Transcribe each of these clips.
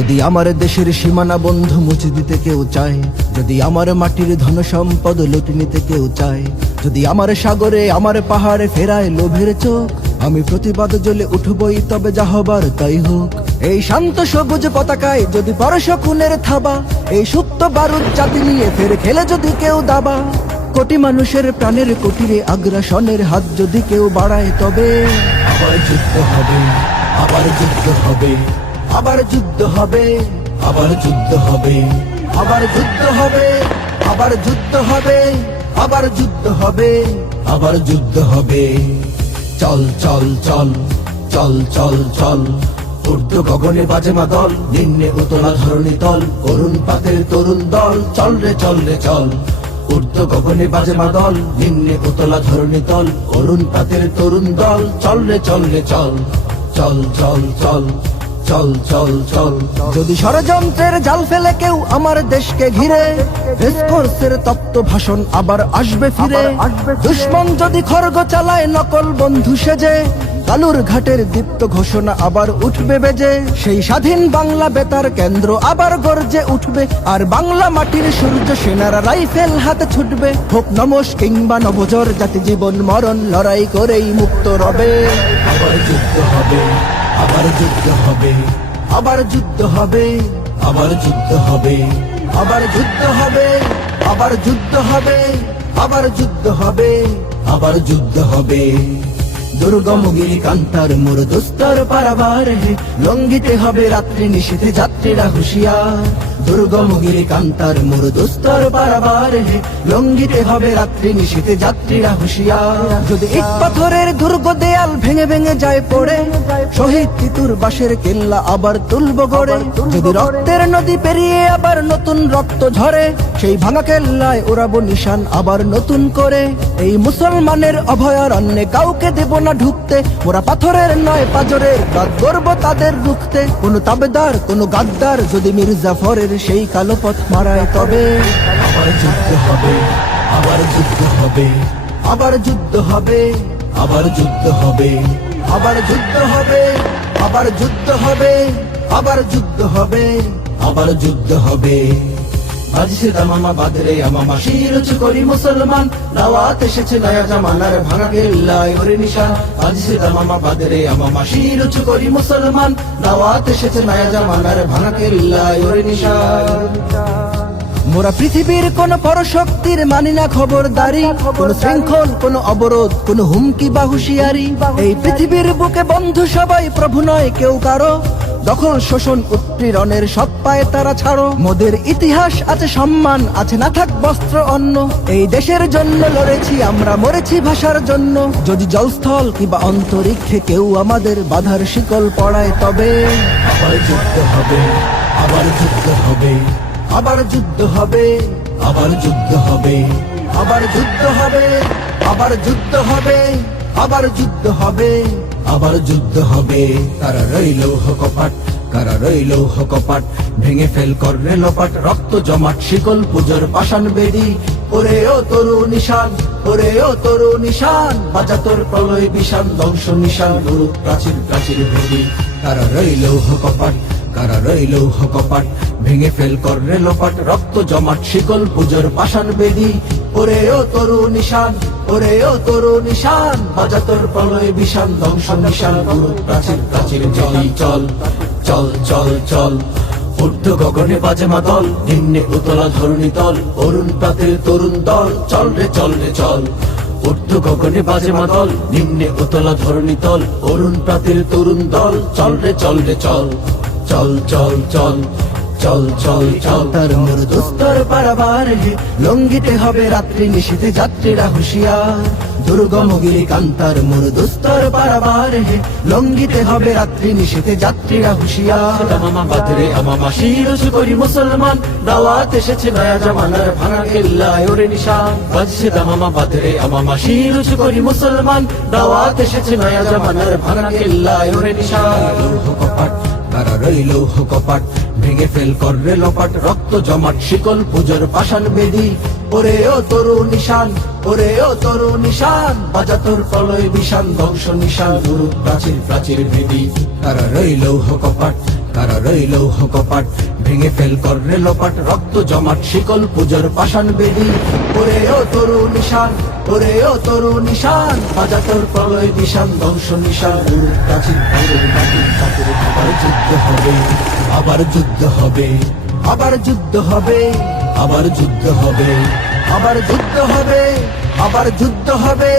যদি আমার দেশের সীমানা বন্ধ মুছে দিতে কেউ চায়, যদি আমার মাটির ধন সম্পদ লুটে নিতে কেউ চায়, যদি আমার সাগরে আমার পাহাড়ে ফেরায় লোভের চোখ, আমি প্রতিবাদ জ্বলে উঠবই, তবে যা হবার তাই হোক। এই শান্ত সবুজ পতাকায় যদি পরশ খুনের থাবা, এই সুপ্ত বারুদ জাতি নিয়ে ফের খেলে যদি কেউ দাবা, কোটি মানুষের প্রাণের কুটিরে আগ্রাসনের হাত যদি কেউ বাড়ায়, তবে আবার যুদ্ধ হবে, আবার যুদ্ধ হবে, আবার যুদ্ধ হবে, আবার যুদ্ধ হবে, আবার যুদ্ধ হবে, আবার যুদ্ধ হবে, আবার যুদ্ধ হবে, আবার যুদ্ধ হবে। চল চল চল চল চল চল, ঊর্ধ্ব গগনে বাজে মাদল, নিম্নে উতলা ধরণী তল, করুণ পাতের তরুণ দল, চল রে চল রে চল। ঊর্ধ্ব গগনে বাজে মাদল, নিম্নে উতলা ধরণী তল, করুণ পাতের তরুণ দল, চল রে চল রে চল। চল চল চল চল চল চল। যদি ষড়যন্ত্রের জাল ফেলে কেউ আমার দেশকে ঘিরে, রেসকোর্সের তপ্ত ভাষণ আবার আসবে ফিরে। দুশ্মন যদি খড়গ চালায় নকল বন্ধু সেজে, কালুর ঘাটের দীপ্ত ঘোষণা আবার উঠবে বেজে। সেই স্বাধীন বাংলা বেতার কেন্দ্র আবার গর্জে উঠবে, আর বাংলা মাটির সূর্য সেনারা রাইফেল হাতে ছুটবে। হোক নমস কিংবা নবজর, জাতি জীবন মরণ লড়াই করেই মুক্ত রবে। আবার যুদ্ধ হবে, আবার যুদ্ধ হবে, আবার যুদ্ধ হবে, আবার যুদ্ধ হবে, আবার যুদ্ধ হবে, আবার যুদ্ধ হবে, আবার যুদ্ধ হবে, আবার যুদ্ধ হবে। দুর্গম গিরি কান্তার মোর দোস্তর পারাবার হে, লঙ্ঘিতে হবে রাত্রি নিষেধে যাত্রীরা হুঁশিয়ার। দুর্গম গিরি কান্তার মোর দোস্তর পারাবার হে, লঙ্ঘিতে হবে রাত্রি নিষেধে যাত্রীরা হুঁশিয়ার। যদি ইট পাথরের দুর্গ দেয়াল ভেঙে ভেঙে যায় পড়ে, শহীদ তিতুর বাঁশের কেল্লা আবার তুলব গড়ে। যদি রক্তের নদী পেরিয়ে আবার নতুন রক্ত ঝরে, সেই ভাঙা কেল্লায় ওড়াবো নিশান আবার নতুন করে। এই মুসলমানের অভয়ারণ্যে কাউকে দেব না ঢুকতে, ওরা পাথরের নয় পাজরের, বাদ গর্ব তাদের রুখতে। কোন তাবেদার কোন গাদ্দার যদি মির্জাফরের সেই কালো পথ মারায়, তবে আবার যুদ্ধ হবে, আবার যুদ্ধ হবে, আবার যুদ্ধ হবে, আবার যুদ্ধ হবে, আবার যুদ্ধ হবে, আবার যুদ্ধ হবে, আবার যুদ্ধ হবে, আবার যুদ্ধ হবে। বাজছে দামামা বাদরে আমামা, শির উঁচু করি মুসলমান, দাওয়াত এসেছে নয়া জামানার ভাঙা কেল্লায় ওরে নিশান। বাজছে দামামা বাদরে আমামা, শির উঁচু করি মুসলমান, দাওয়াত এসেছে নয়া জামানার ভাঙা কেল্লায় ওরে নিশান। মোরা পৃথিবীর কোন পরশক্তির মানি না খবরদারি, কোন শৃঙ্খল কোন অবরোধ কোন হুমকি বা হুঁশিয়ারি। এই পৃথিবীর বুকে বন্ধু সবাই, প্রভু নয় কেউ কারো। দখল শোষণ উৎপীড়নের সব পায়ে তারা ছাড়ো। মোদের ইতিহাস আছে সম্মান আছে, না থাক বস্ত্র অন্ন। এই দেশের জন্য লড়েছি আমরা, মরেছি ভাষার জন্য। যদি জলস্থল কিংবা অন্তরিক্ষে কেউ আমাদের বাধার শিকল পড়ায়, তবে আবার যুদ্ধ হবে, আবার যুদ্ধ হবে, আবার যুদ্ধ হবে, আবার যুদ্ধ হবে, আবার যুদ্ধ হবে, আবার যুদ্ধ হবে, আবার যুদ্ধ হবে, আবার যুদ্ধ হবে। কারা রইল কপাট, কারা রইল কপাট, ভেঙে ফেল করলে লোপাট। রক্ত জমাট শিকল পুজোর পাষাণ বেদি, ওরে ও তরু নিশান, ওরে ও তরু নিশান। বাজা তোর প্রলয় বিষান, ধ্বংস নিশান গুরু প্রাচীর প্রাচীর ভেদি। কারা রইল কপাট, কারা রইল কপাট, ভেঙে ফেল করলে লোপাট। রক্ত জমাট শিকল পুজোর পাষাণ বেদি, ওরে ও তরু নিশান, ওরে ও তরু নিশান। বাজা তোর প্রলয় বিষান, ধ্বংস নিশান গুরু প্রাচীর প্রাচীর। চল চল চল চল চল, ঊর্ধ্ব গগনে বাজে মাদল, নিম্নে উতলা ধরণী তল, অরুণ পাতের তরুণ দল, চল রে চল রে চল। ঊর্ধ্ব গগনে বাজে মাদল, নিম্নে উতলা ধরণী তল, অরুণ পাতের তরুণ দল, চল রে চল রে চল। চল চল চল চল চল চল। তার মোর দোস্তর পারাবার হে, লঙ্ঘিতে হবে রাত্রি নিষেধে যাত্রীরা হুঁশিয়ার। দুর্গম গিরি কান্তার মোর দোস্তর পারাবার হে, লঙ্ঘিতে হবে রাত্রি নিষেধে যাত্রীরা হুঁশিয়ার। দামামা বাদরে আমামা, শির উঁচু করি মুসলমান, দাওয়াত এসেছে নয়া জামানার ভাঙা কেল্লায় ওরে নিশান। বাজছে দামামা বাদরে আমামা, শির উঁচু করি মুসলমান, দাওয়াত এসেছে নয়া জামানার ভাঙা কেল্লায় ওরে নিশান। কপাট, কারা রইল কপাট, ভেঙে ফেল করলে লোপাট। রক্ত জমাট শিকল পুজোর পাষাণ বেদি, ওরে ও তরু নিশান, ওরে ও তরু নিশান। বাজা তোর প্রলয় বিষান, ধ্বংস নিশান গুরু প্রাচীর প্রাচীর ভেদি। কারা রইল কপাট, তারা রইল কপাট, ভেঙে ফেল কর রে লোপাট, রক্ত জমাট শিকল পূজার পাষাণ বেদি। ওরে ও তরু নিশান, ওরে ও তরু নিশান, বাজা তোর প্রলয় দিশান, ধ্বংস নিশান। প্রাচীন ভাঙের মাটির কাপড়, আবার যুদ্ধ হবে, আবার যুদ্ধ হবে, আবার যুদ্ধ হবে, আবার যুদ্ধ হবে, আবার যুদ্ধ হবে, আবার যুদ্ধ হবে,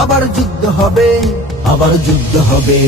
আবার যুদ্ধ হবে, আবার যুদ্ধ হবে।